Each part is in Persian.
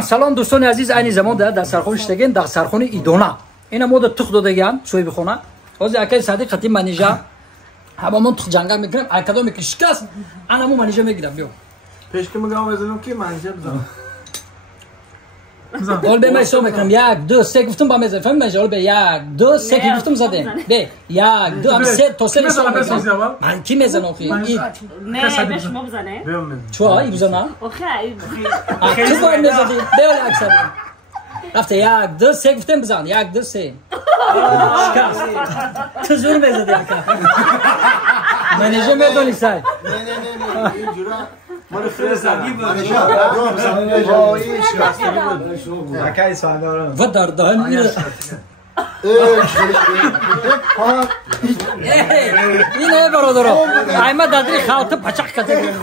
سلام دوستان عزیز، این زمان در سرخون شتگین در سرخون ایدونا اینا مود تخ داده گیان سوی بخونه از اکای صادق خطی منیجا هممون تخ جنگا میکنیم اکادو میکشکاس انا مو منیجا میگیرم بیو پیش که میگم بزنم کی منیجا بزنم اول به میسو میکنم یک دو سه گفتم با میزه فهم میشه اول به یک دو سه کی گفتم زده به یک دو هم سه تو سه من کی میزنم خی نه بهش ما بزنه چوا ای بزنم اوکی تو باید میزدی بیالی اکثر رفته یک دو سه گفتم بزن یک دو سه شکست تو زور میزدی اکا منیجه میدونی سای نه اینجورا مال فرزگی بود اکای ساندارم و در دهن میره اینه برادرو ایما دادری خالته پچق کده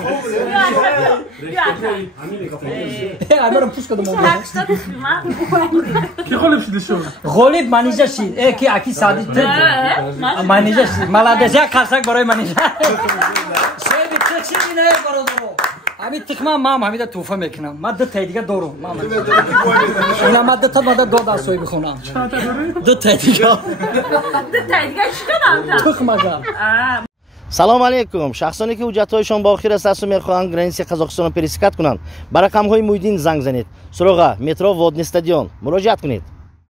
ایما رو پوش کدوم کی غالب شده شو غالب منیجه شید ای کی اکی سادی تر منیجه شید ملادش یک خرسک برای منیجه شاید تو چی اینه برادرو امی تکما مام همیدا توفه میکنم من دو تا دیگه دارم مام اینا من دو تا دو دستوی بخونم دو تا دیگه چیکار تخمگا سلام علیکم. شخصانی که حجت‌هایشان با آخر است و می‌خواهند گرانسی قزاقستان را پریسکت کنند، با رقم‌های مویدین زنگ زنید. سراغ مترو ودن استادیون مراجعت کنید.